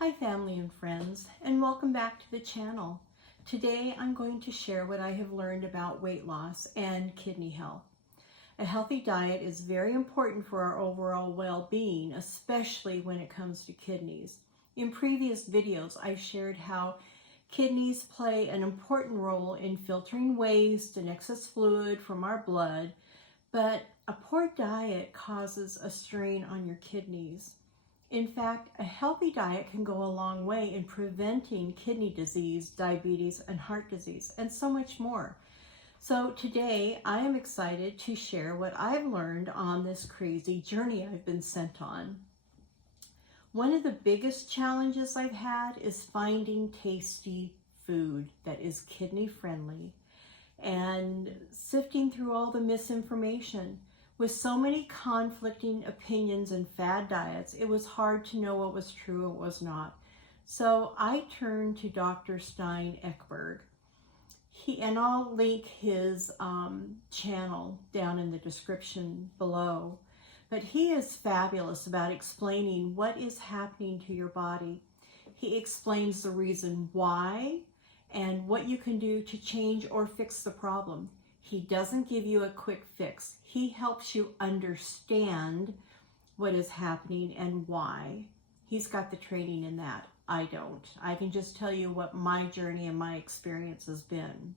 Hi family and friends, and welcome back to the channel. Today I'm going to share what I have learned about weight loss and kidney health. A healthy diet is very important for our overall well-being, especially when it comes to kidneys. In previous videos, I've shared how kidneys play an important role in filtering waste and excess fluid from our blood, but a poor diet causes a strain on your kidneys. In fact, a healthy diet can go a long way in preventing kidney disease, diabetes, and heart disease, and so much more. So today, I am excited to share what I've learned on this crazy journey I've been sent on. One of the biggest challenges I've had is finding tasty food that is kidney friendly and sifting through all the misinformation. With so many conflicting opinions and fad diets, it was hard to know what was true and what was not. So I turned to Dr. Stein Ekberg. And I'll link his channel down in the description below. But he is fabulous about explaining what is happening to your body. He explains the reason why and what you can do to change or fix the problem. He doesn't give you a quick fix. He helps you understand what is happening and why. He's got the training in that. I don't. I can just tell you what my journey and my experience has been.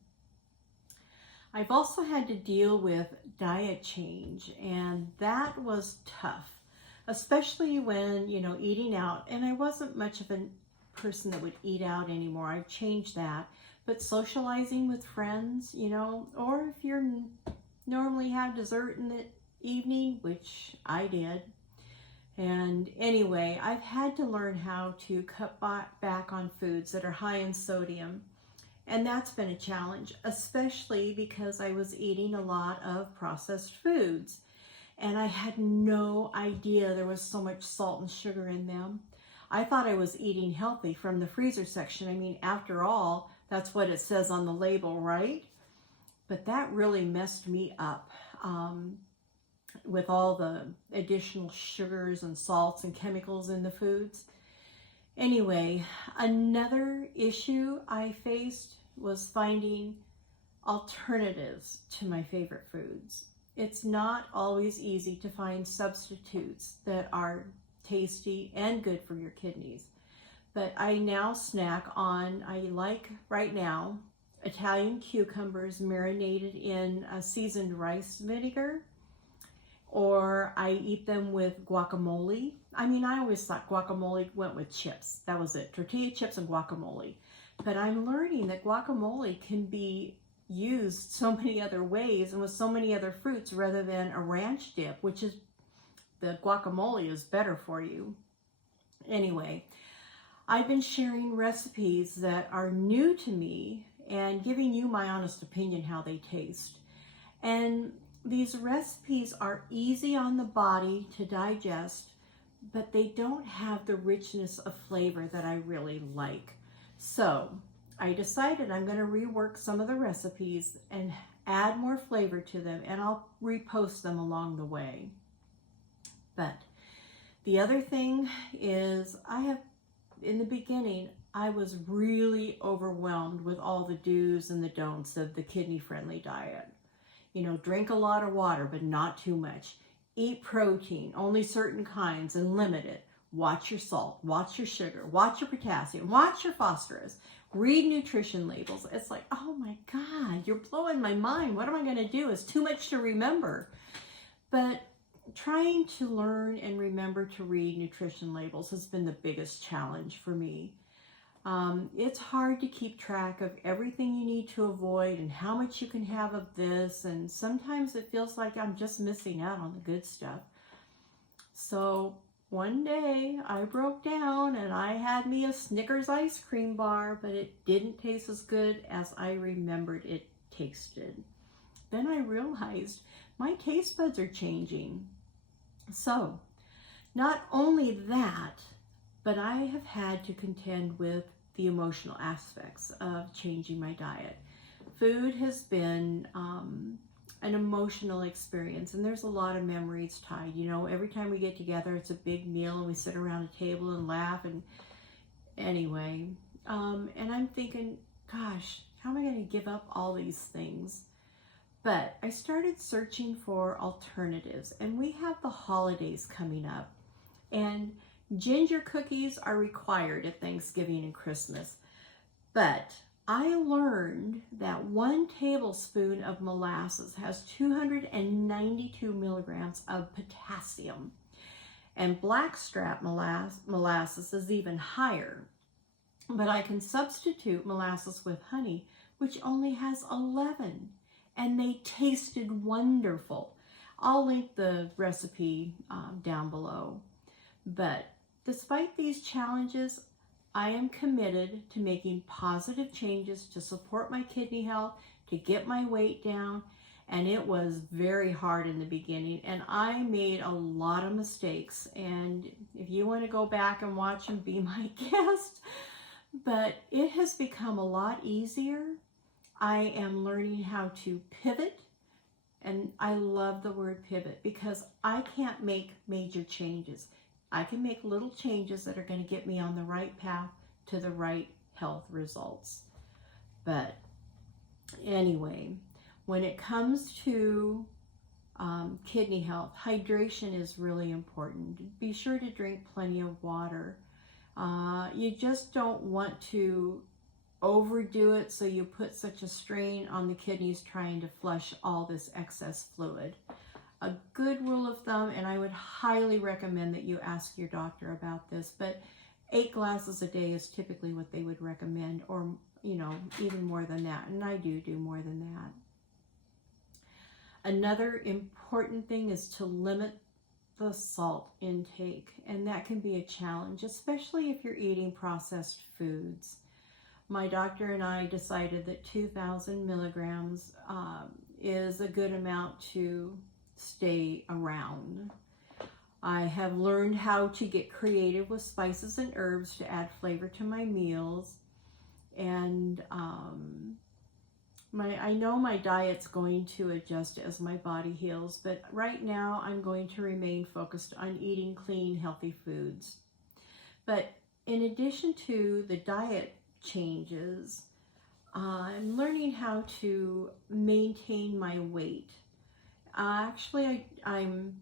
I've also had to deal with diet change, and that was tough, especially when, eating out, and I wasn't much of a person that would eat out anymore. I've changed that. But socializing with friends, or if you normally have dessert in the evening, which I did. And anyway, I've had to learn how to cut back on foods that are high in sodium. And that's been a challenge, especially because I was eating a lot of processed foods. And I had no idea there was so much salt and sugar in them. I thought I was eating healthy from the freezer section. I mean, after all, that's what it says on the label, right? But that really messed me up with all the additional sugars and salts and chemicals in the foods. Anyway, another issue I faced was finding alternatives to my favorite foods. It's not always easy to find substitutes that are tasty and good for your kidneys. But I now snack on, I like right now, Italian cucumbers marinated in a seasoned rice vinegar, or I eat them with guacamole. I mean, I always thought guacamole went with chips. That was it, tortilla chips and guacamole. But I'm learning that guacamole can be used so many other ways and with so many other fruits rather than a ranch dip, which is, the guacamole is better for you. Anyway, I've been sharing recipes that are new to me and giving you my honest opinion how they taste. And these recipes are easy on the body to digest, but they don't have the richness of flavor that I really like. So I decided I'm going to rework some of the recipes and add more flavor to them, and I'll repost them along the way. But the other thing is in the beginning, I was really overwhelmed with all the do's and the don'ts of the kidney-friendly diet. Drink a lot of water, but not too much. Eat protein, only certain kinds, and limit it. Watch your salt, watch your sugar, watch your potassium, watch your phosphorus. Read nutrition labels. It's like, oh my God, you're blowing my mind. What am I going to do? It's too much to remember. But trying to learn and remember to read nutrition labels has been the biggest challenge for me. It's hard to keep track of everything you need to avoid and how much you can have of this, and sometimes it feels like I'm just missing out on the good stuff. So one day I broke down and I had me a Snickers ice cream bar, but it didn't taste as good as I remembered it tasted. Then I realized my taste buds are changing. So, not only that, but I have had to contend with the emotional aspects of changing my diet. Food has been an emotional experience, and there's a lot of memories tied. Every time we get together, it's a big meal, and we sit around a table and laugh, and anyway, and I'm thinking, gosh, how am I going to give up all these things? But I started searching for alternatives, and we have the holidays coming up, and ginger cookies are required at Thanksgiving and Christmas. But I learned that 1 tablespoon of molasses has 292 milligrams of potassium, and blackstrap molasses is even higher. But I can substitute molasses with honey, which only has 11, and they tasted wonderful. I'll link the recipe down below. But despite these challenges, I am committed to making positive changes to support my kidney health, to get my weight down, and it was very hard in the beginning, and I made a lot of mistakes. And if you want to go back and watch and be my guest, but it has become a lot easier. I am learning how to pivot, and I love the word pivot because I can't make major changes. I can make little changes that are going to get me on the right path to the right health results. But anyway, when it comes to kidney health, hydration is really important. Be sure to drink plenty of water. You just don't want to overdo it so you put such a strain on the kidneys trying to flush all this excess fluid. A good rule of thumb, and I would highly recommend that you ask your doctor about this, but 8 glasses a day is typically what they would recommend, or even more than that, and I do more than that. Another important thing is to limit the salt intake, and that can be a challenge, especially if you're eating processed foods. My doctor and I decided that 2,000 milligrams is a good amount to stay around. I have learned how to get creative with spices and herbs to add flavor to my meals, and I know my diet's going to adjust as my body heals, but right now I'm going to remain focused on eating clean, healthy foods. But in addition to the diet changes, I'm learning how to maintain my weight. Actually, I'm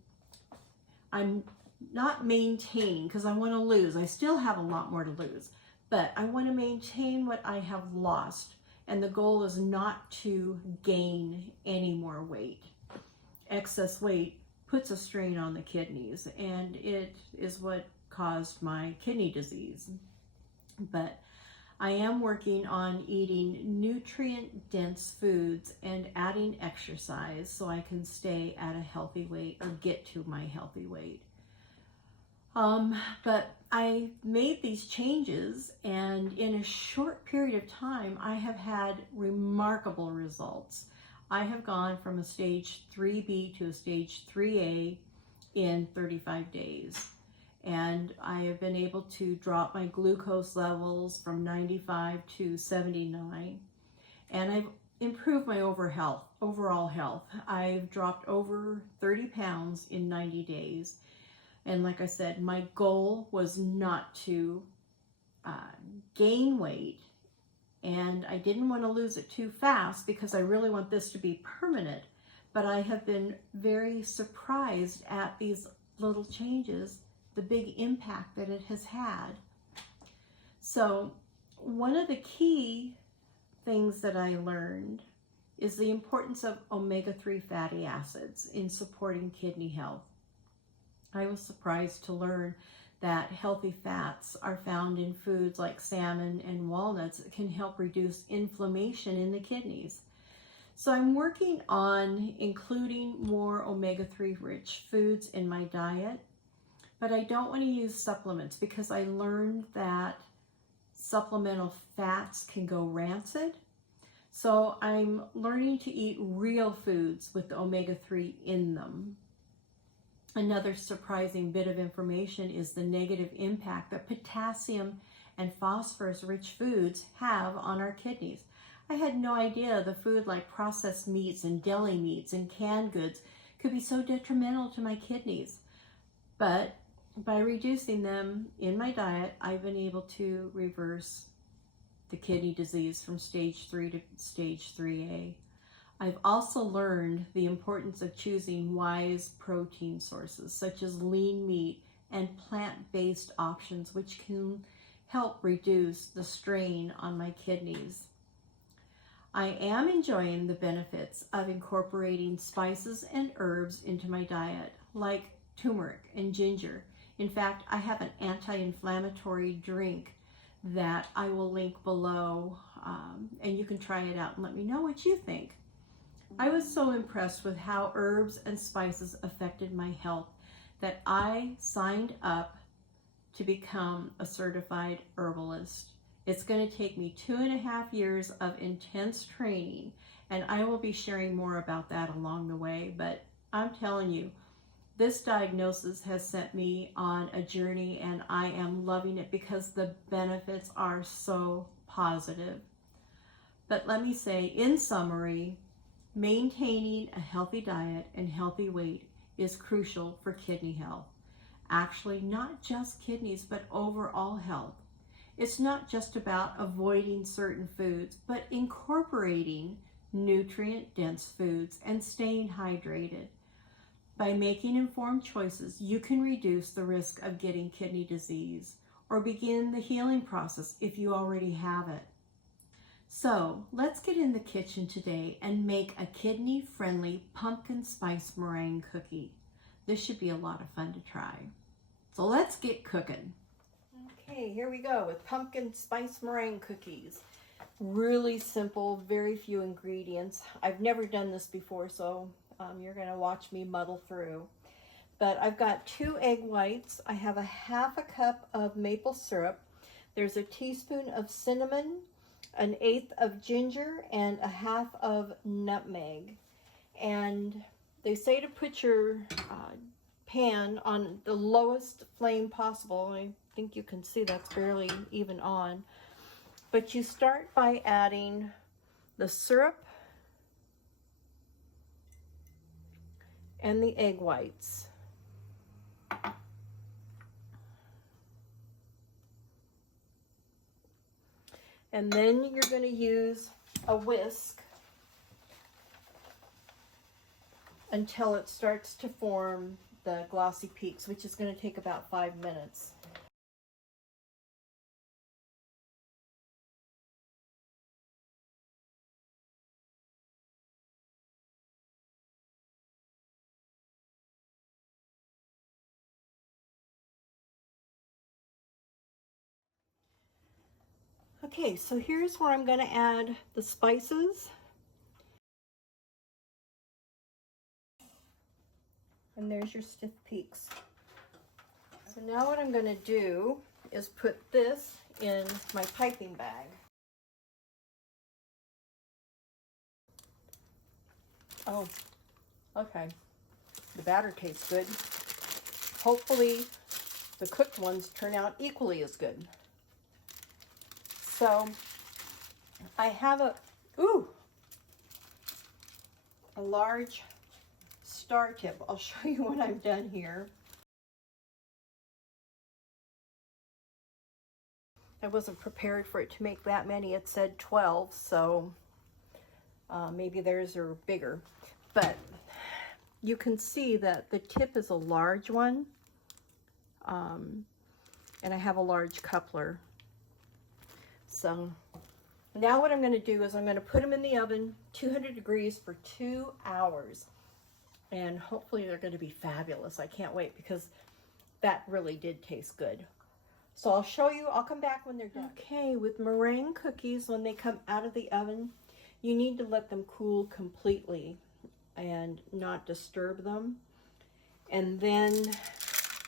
not maintaining because I want to lose. I still have a lot more to lose, but I want to maintain what I have lost. And the goal is not to gain any more weight. Excess weight puts a strain on the kidneys, and it is what caused my kidney disease. But I am working on eating nutrient-dense foods and adding exercise so I can stay at a healthy weight or get to my healthy weight. But I made these changes, and in a short period of time, I have had remarkable results. I have gone from a stage 3B to a stage 3A in 35 days. And I have been able to drop my glucose levels from 95 to 79. And I've improved my overall health. I've dropped over 30 pounds in 90 days. And like I said, my goal was not to gain weight, and I didn't want to lose it too fast because I really want this to be permanent. But I have been very surprised at these little changes, the big impact that it has had. So one of the key things that I learned is the importance of omega-3 fatty acids in supporting kidney health. I was surprised to learn that healthy fats are found in foods like salmon and walnuts that can help reduce inflammation in the kidneys. So I'm working on including more omega-3 rich foods in my diet, but I don't want to use supplements because I learned that supplemental fats can go rancid. So I'm learning to eat real foods with the omega-3 in them. Another surprising bit of information is the negative impact that potassium and phosphorus-rich foods have on our kidneys. I had no idea the food like processed meats and deli meats and canned goods could be so detrimental to my kidneys. But By reducing them in my diet, I've been able to reverse the kidney disease from stage 3 to stage 3A. I've also learned the importance of choosing wise protein sources such as lean meat and plant-based options, which can help reduce the strain on my kidneys. I am enjoying the benefits of incorporating spices and herbs into my diet, like turmeric and ginger. In fact, I have an anti-inflammatory drink that I will link below, and you can try it out and let me know what you think. I was so impressed with how herbs and spices affected my health that I signed up to become a certified herbalist. It's going to take me 2.5 years of intense training, and I will be sharing more about that along the way. But I'm telling you, this diagnosis has sent me on a journey, and I am loving it because the benefits are so positive. But let me say, in summary, maintaining a healthy diet and healthy weight is crucial for kidney health. Actually, not just kidneys, but overall health. It's not just about avoiding certain foods, but incorporating nutrient-dense foods and staying hydrated. By making informed choices, you can reduce the risk of getting kidney disease or begin the healing process if you already have it. So let's get in the kitchen today and make a kidney-friendly pumpkin spice meringue cookie. This should be a lot of fun to try. So let's get cooking. Okay, here we go with pumpkin spice meringue cookies. Really simple, very few ingredients. I've never done this before, so you're going to watch me muddle through. But I've got 2 egg whites. I have a 1/2 cup of maple syrup. There's a teaspoon of cinnamon, 1/8 of ginger, and 1/2 of nutmeg. And they say to put your pan on the lowest flame possible. I think you can see that's barely even on. But you start by adding the syrup and the egg whites. And then you're going to use a whisk until it starts to form the glossy peaks, which is going to take about 5 minutes. Okay, so here's where I'm going to add the spices. And there's your stiff peaks. So now what I'm going to do is put this in my piping bag. Oh, okay. The batter tastes good. Hopefully the cooked ones turn out equally as good. So I have a large star tip. I'll show you when I'm done here. I wasn't prepared for it to make that many. It said 12, so maybe theirs are bigger. But you can see that the tip is a large one, and I have a large coupler. So now what I'm going to do is I'm going to put them in the oven, 200 degrees for 2 hours. And hopefully they're going to be fabulous. I can't wait because that really did taste good. So I'll show you, I'll come back when they're done. Okay, with meringue cookies, when they come out of the oven, you need to let them cool completely and not disturb them. And then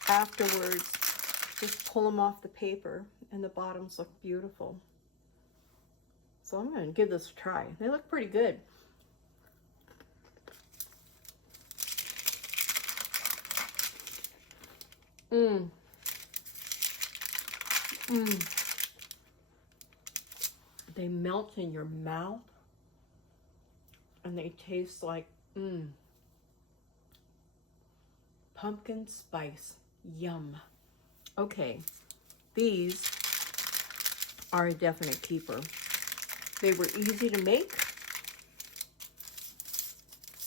afterwards, just pull them off the paper and the bottoms look beautiful. So I'm going to give this a try. They look pretty good. They melt in your mouth and they taste like pumpkin spice. Yum. Okay, these are a definite keeper. They were easy to make.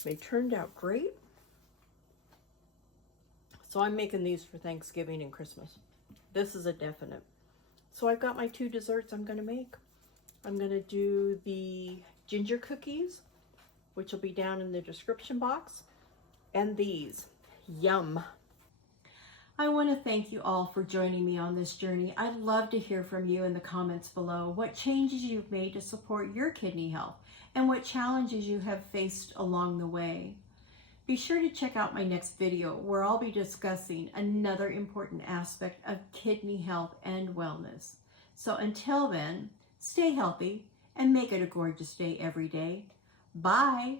They turned out great. So I'm making these for Thanksgiving and Christmas. This is a definite. So I've got my 2 desserts I'm going to make. I'm going to do the ginger cookies, which will be down in the description box, and these. Yum. I want to thank you all for joining me on this journey. I'd love to hear from you in the comments below what changes you've made to support your kidney health and what challenges you have faced along the way. Be sure to check out my next video where I'll be discussing another important aspect of kidney health and wellness. So until then, stay healthy and make it a gorgeous day every day. Bye.